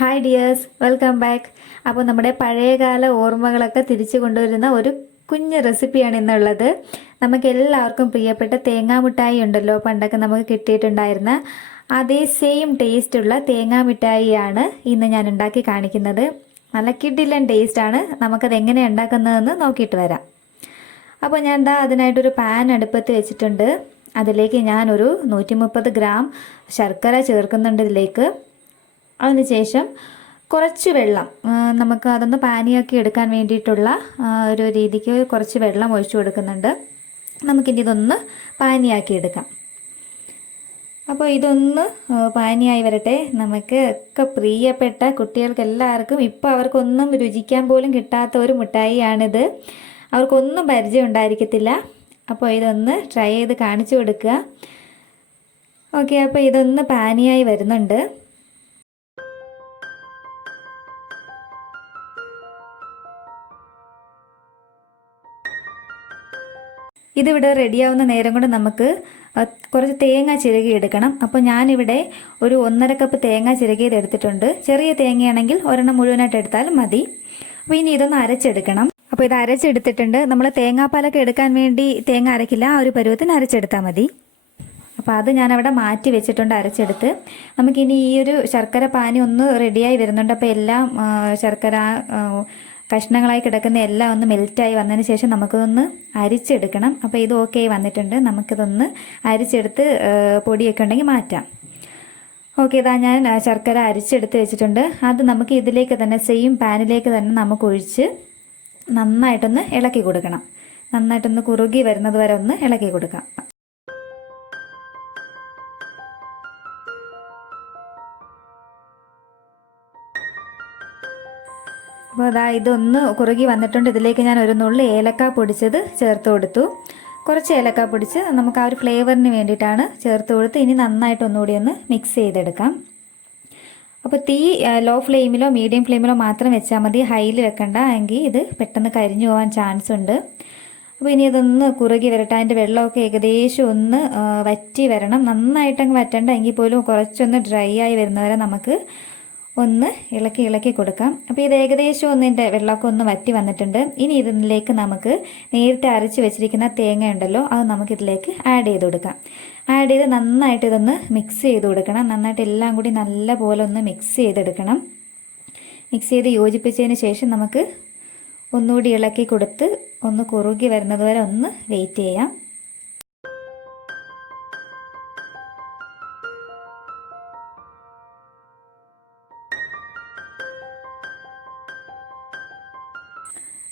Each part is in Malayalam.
Hi dears, welcome back. അപ്പോൾ നമ്മുടെ പഴയകാല ഓർമ്മകളൊക്കെ തിരിച്ചു കൊണ്ടുവരുന്ന ഒരു കുഞ്ഞ് റെസിപ്പിയാണ് ഇന്നുള്ളത്. നമുക്ക് എല്ലാവർക്കും പ്രിയപ്പെട്ട തേങ്ങാ മിഠായി ഉണ്ടല്ലോ, പണ്ടൊക്കെ നമുക്ക് കിട്ടിയിട്ടുണ്ടായിരുന്ന അതേ സെയിം ടേസ്റ്റുള്ള തേങ്ങാ മിഠായിയാണ് ഇന്ന് ഞാൻ ഉണ്ടാക്കി കാണിക്കുന്നത്. നല്ല കിഡിലൻ ടേസ്റ്റാണ്. നമുക്കത് എങ്ങനെയാണ് ഉണ്ടാക്കുന്നതെന്ന് നോക്കിയിട്ട് വരാം. അപ്പോൾ ഞാൻ അതിനായിട്ടൊരു പാൻ അടുപ്പത്ത് വെച്ചിട്ടുണ്ട്. അതിലേക്ക് ഞാനൊരു 130 ഗ്രാം ശർക്കര ചേർക്കുന്നുണ്ട് ഇതിലേക്ക്. അതിനുശേഷം കുറച്ച് വെള്ളം, നമുക്ക് അതൊന്ന് പാനിയാക്കി എടുക്കാൻ വേണ്ടിയിട്ടുള്ള ഒരു രീതിക്ക് കുറച്ച് വെള്ളം ഒഴിച്ചു കൊടുക്കുന്നുണ്ട്. നമുക്കിനി ഇതൊന്ന് പാനിയാക്കി എടുക്കാം. അപ്പോൾ ഇതൊന്ന് പാനിയായി വരട്ടെ. നമുക്ക് ഒക്കെ പ്രിയപ്പെട്ട കുട്ടികൾക്ക് എല്ലാവർക്കും ഇപ്പോൾ അവർക്കൊന്നും രുചിക്കാൻ പോലും കിട്ടാത്ത ഒരു മിഠായിയാണിത്. അവർക്കൊന്നും പരിചയം ഉണ്ടായിരിക്കത്തില്ല. അപ്പോൾ ഇതൊന്ന് ട്രൈ ചെയ്ത് കാണിച്ചു കൊടുക്കുക. ഓക്കെ, അപ്പോൾ ഇതൊന്ന് പാനിയായി വരുന്നുണ്ട്. ഇതിവിടെ റെഡിയാവുന്ന നേരം കൊണ്ട് നമുക്ക് കുറച്ച് തേങ്ങ ചിരകി എടുക്കണം. അപ്പോൾ ഞാനിവിടെ ഒരു 1.5 കപ്പ് തേങ്ങ ചിരകിയത് എടുത്തിട്ടുണ്ട്. ചെറിയ തേങ്ങയാണെങ്കിൽ ഒരെണ്ണം മുഴുവനായിട്ട് എടുത്താലും മതി. അപ്പോൾ ഇനി ഇതൊന്ന് അരച്ചെടുക്കണം. അപ്പോൾ ഇത് അരച്ചെടുത്തിട്ടുണ്ട്. നമ്മൾ തേങ്ങാപ്പാലൊക്കെ എടുക്കാൻ വേണ്ടി തേങ്ങ അരക്കില്ല, ആ ഒരു പരുവത്തിന് അരച്ചെടുത്താൽ മതി. അപ്പോൾ അത് ഞാനവിടെ മാറ്റി വെച്ചിട്ടുണ്ട് അരച്ചെടുത്ത്. നമുക്കിനി ഈ ഒരു ശർക്കര പാനി ഒന്ന് റെഡിയായി വരുന്നുണ്ട്. അപ്പോൾ എല്ലാം ശർക്കര കഷ്ണങ്ങളായി കിടക്കുന്ന എല്ലാം ഒന്ന് മെൽറ്റായി വന്നതിന് ശേഷം നമുക്കൊന്ന് അരിച്ചെടുക്കണം. അപ്പോൾ ഇത് ഓക്കെ വന്നിട്ടുണ്ട്. നമുക്കിതൊന്ന് അരിച്ചെടുത്ത് പൊടിയൊക്കെ ഉണ്ടെങ്കിൽ മാറ്റാം. ഓക്കെ, ഇതാ ഞാൻ ശർക്കര അരിച്ചെടുത്ത് വെച്ചിട്ടുണ്ട്. അത് നമുക്ക് ഇതിലേക്ക് തന്നെ സെയിം പാനിലേക്ക് തന്നെ നമുക്ക് ഒഴിച്ച് നന്നായിട്ടൊന്ന് ഇളക്കി കൊടുക്കണം. നന്നായിട്ടൊന്ന് കുറുകി വരുന്നത് വരെ ഒന്ന് ഇളക്കി കൊടുക്കാം. അപ്പോൾ അതാ ഇതൊന്ന് കുറുകി വന്നിട്ടുണ്ട്. ഇതിലേക്ക് ഞാൻ ഒരു നുള്ളി ഏലക്ക പൊടിച്ചത് ചേർത്ത് കൊടുത്തു. കുറച്ച് ഏലക്ക പൊടിച്ച് നമുക്ക് ആ ഒരു ഫ്ലേവറിന് വേണ്ടിയിട്ടാണ് ചേർത്ത് കൊടുത്ത്. ഇനി നന്നായിട്ട് ഒന്നുകൂടി ഒന്ന് മിക്സ് ചെയ്തെടുക്കാം. അപ്പോൾ തീ ലോ ഫ്ലെയിമിലോ മീഡിയം ഫ്ലെയിമിലോ മാത്രം വെച്ചാൽ മതി, ഹൈയിൽ വെക്കണ്ട, എങ്കിൽ ഇത് പെട്ടെന്ന് കരിഞ്ഞു പോകാൻ ചാൻസ് ഉണ്ട്. അപ്പോൾ ഇനി ഇതൊന്ന് കുറുകി വരട്ടെ. അതിൻ്റെ വെള്ളമൊക്കെ ഏകദേശം ഒന്ന് വറ്റി വരണം. നന്നായിട്ടങ്ങ് വറ്റണ്ട, എങ്കിൽ പോലും കുറച്ചൊന്ന് ഡ്രൈ ആയി വരുന്നവരെ നമുക്ക് ഒന്ന് ഇളക്കി കൊടുക്കാം. അപ്പോൾ ഇത് ഏകദേശം ഒന്നിൻ്റെ വെള്ളമൊക്കെ ഒന്ന് വറ്റി വന്നിട്ടുണ്ട്. ഇനി ഇതിലേക്ക് നമുക്ക് നേരത്തെ അരച്ച് വെച്ചിരിക്കുന്ന തേങ്ങ ഉണ്ടല്ലോ, അത് നമുക്കിതിലേക്ക് ആഡ് ചെയ്ത് കൊടുക്കാം. ആഡ് ചെയ്ത് നന്നായിട്ട് ഇതൊന്ന് മിക്സ് ചെയ്ത് കൊടുക്കണം. നന്നായിട്ട് എല്ലാം കൂടി നല്ല പോലെ ഒന്ന് മിക്സ് ചെയ്തെടുക്കണം. മിക്സ് ചെയ്ത് യോജിപ്പിച്ചതിന് ശേഷം നമുക്ക് ഒന്നുകൂടി ഇളക്കി കൊടുത്ത് ഒന്ന് കുറുകി വരുന്നത് വരെ ഒന്ന് വെയിറ്റ് ചെയ്യാം.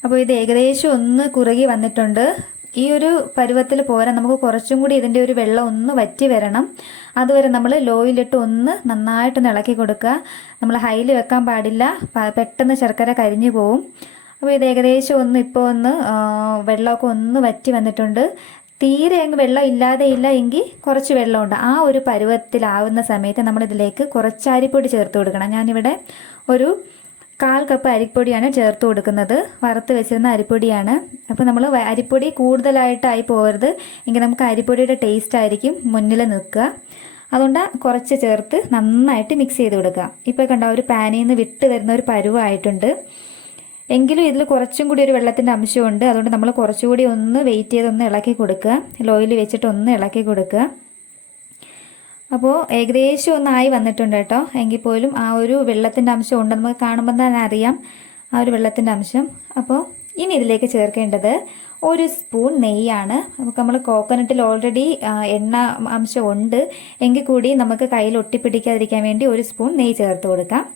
അപ്പോൾ ഇത് ഏകദേശം ഒന്ന് കുറുകി വന്നിട്ടുണ്ട്. ഈ ഒരു പരുവത്തിൽ പോരാ, നമുക്ക് കുറച്ചും കൂടി ഇതിൻ്റെ ഒരു വെള്ളം ഒന്ന് വറ്റി വരണം. അതുവരെ നമ്മൾ ലോയിലിട്ട് ഒന്ന് നന്നായിട്ടൊന്ന് ഇളക്കി കൊടുക്കുക. നമ്മൾ ഹൈയിൽ വെക്കാൻ പാടില്ല, പെട്ടെന്ന് ശർക്കര കരിഞ്ഞു പോവും. അപ്പോൾ ഇത് ഏകദേശം ഒന്ന് ഇപ്പോൾ ഒന്ന് വെള്ളമൊക്കെ ഒന്ന് വറ്റി വന്നിട്ടുണ്ട്. തീരെ അങ്ങ് വെള്ളം ഇല്ലാതെ ഇല്ല എങ്കിൽ കുറച്ച് വെള്ളമുണ്ട്. ആ ഒരു പരുവത്തിലാവുന്ന സമയത്ത് നമ്മളിതിലേക്ക് കുറച്ച് അരിപ്പൊടി ചേർത്ത് കൊടുക്കണം. ഞാനിവിടെ ഒരു 1/4 കപ്പ് അരിപ്പൊടിയാണ് ചേർത്ത് കൊടുക്കുന്നത്. വറുത്ത് വെച്ചിരുന്ന അരിപ്പൊടിയാണ്. അപ്പോൾ നമ്മൾ അരിപ്പൊടി കൂടുതലായിട്ടായി പോകരുത്, എങ്കിൽ നമുക്ക് അരിപ്പൊടിയുടെ ടേസ്റ്റ് ആയിരിക്കും മുന്നിൽ നിൽക്കുക. അതുകൊണ്ട് കുറച്ച് ചേർത്ത് നന്നായിട്ട് മിക്സ് ചെയ്ത് കൊടുക്കുക. ഇപ്പോൾ കണ്ട ഒരു പാനിൽ നിന്ന് വിട്ട് വരുന്ന ഒരു പരുവായിട്ടുണ്ട്. എങ്കിലും ഇതിൽ കുറച്ചും കൂടി ഒരു വെള്ളത്തിൻ്റെ അംശമുണ്ട്. അതുകൊണ്ട് നമ്മൾ കുറച്ചുകൂടി ഒന്ന് വെയിറ്റ് ചെയ്തൊന്ന് ഇളക്കി കൊടുക്കുക. ലോയിൽ വെച്ചിട്ട് ഒന്ന് ഇളക്കി കൊടുക്കുക. അപ്പോൾ ഏകദേശം ഒന്നായി വന്നിട്ടുണ്ട് കേട്ടോ. എങ്കിൽ പോലും ആ ഒരു വെള്ളത്തിൻ്റെ അംശം ഉണ്ട്, നമുക്ക് കാണുമ്പോൾ തന്നെ അറിയാം ആ ഒരു വെള്ളത്തിൻ്റെ അംശം. അപ്പോൾ ഇനി ഇതിലേക്ക് ചേർക്കേണ്ടത് 1 സ്പൂൺ നെയ്യാണ്. നമുക്ക് നമ്മൾ കോക്കനട്ടിൽ ഓൾറെഡി എണ്ണ അംശം ഉണ്ട്, എങ്കിൽ കൂടി നമുക്ക് കയ്യിൽ ഒട്ടിപ്പിടിക്കാതിരിക്കാൻ വേണ്ടി 1 സ്പൂൺ നെയ്യ് ചേർത്ത് കൊടുക്കാം.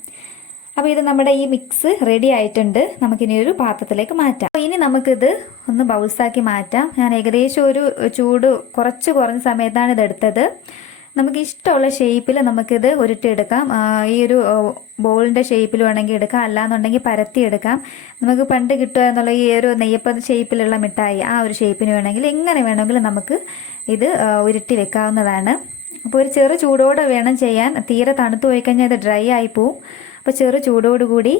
അപ്പോൾ ഇത് നമ്മുടെ ഈ മിക്സ് റെഡി ആയിട്ടുണ്ട്. നമുക്കിനി ഒരു പാത്രത്തിലേക്ക് മാറ്റാം. അപ്പോൾ ഇനി നമുക്കിത് ഒന്ന് ബൗൾസാക്കി മാറ്റാം. ഞാൻ ഏകദേശം ഒരു ചൂട് കുറഞ്ഞ സമയത്താണ് ഇതെടുത്തത്. നമുക്ക് ഇഷ്ടമുള്ള ഷേപ്പിൽ നമുക്കിത് ഉരുട്ടിയെടുക്കാം. ഈ ഒരു ബോളിൻ്റെ ഷേപ്പിൽ വേണമെങ്കിൽ എടുക്കാം, അല്ലാന്നുണ്ടെങ്കിൽ പരത്തിയെടുക്കാം. നമുക്ക് പണ്ട് കിട്ടുക എന്നുള്ള ഈ ഒരു നെയ്യപ്പ ഷേപ്പിലുള്ള മിഠായി, ആ ഒരു ഷേപ്പിന് വേണമെങ്കിൽ എങ്ങനെ വേണമെങ്കിലും നമുക്ക് ഇത് ഉരുട്ടി വെക്കാവുന്നതാണ്. അപ്പോൾ ഒരു ചെറു ചൂടോടെ വേണം ചെയ്യാൻ. തീരെ തണുത്ത് പോയി കഴിഞ്ഞാൽ ഇത് ഡ്രൈ ആയി പോവും. അപ്പോൾ ചെറു ചൂടോടുകൂടി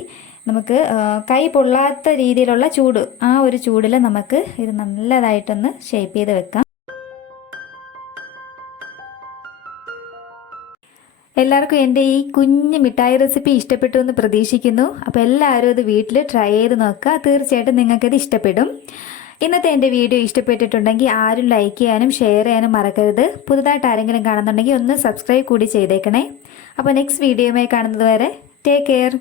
നമുക്ക് കൈ പൊള്ളാത്ത രീതിയിലുള്ള ചൂട്, ആ ഒരു ചൂടിൽ നമുക്ക് ഇത് നല്ലതായിട്ടൊന്ന് ഷേപ്പ് ചെയ്ത് വെക്കാം. എല്ലാവർക്കും എൻ്റെ ഈ കുഞ്ഞ് മിഠായി റെസിപ്പി ഇഷ്ടപ്പെട്ടു എന്ന് പ്രതീക്ഷിക്കുന്നു. അപ്പോൾ എല്ലാവരും ഇത് വീട്ടിൽ ട്രൈ ചെയ്ത് നോക്കുക. തീർച്ചയായിട്ടും നിങ്ങൾക്കിത് ഇഷ്ടപ്പെടും. ഇന്നത്തെ എൻ്റെ വീഡിയോ ഇഷ്ടപ്പെട്ടിട്ടുണ്ടെങ്കിൽ ആരും ലൈക്ക് ചെയ്യാനും ഷെയർ ചെയ്യാനും മറക്കരുത്. പുതുതായിട്ട് ആരെങ്കിലും കാണുന്നുണ്ടെങ്കിൽ ഒന്ന് സബ്സ്ക്രൈബ് കൂടി ചെയ്തേക്കണേ. അപ്പോൾ നെക്സ്റ്റ് വീഡിയോയുമായി കാണുന്നത് വരെ ടേക്ക് കെയർ.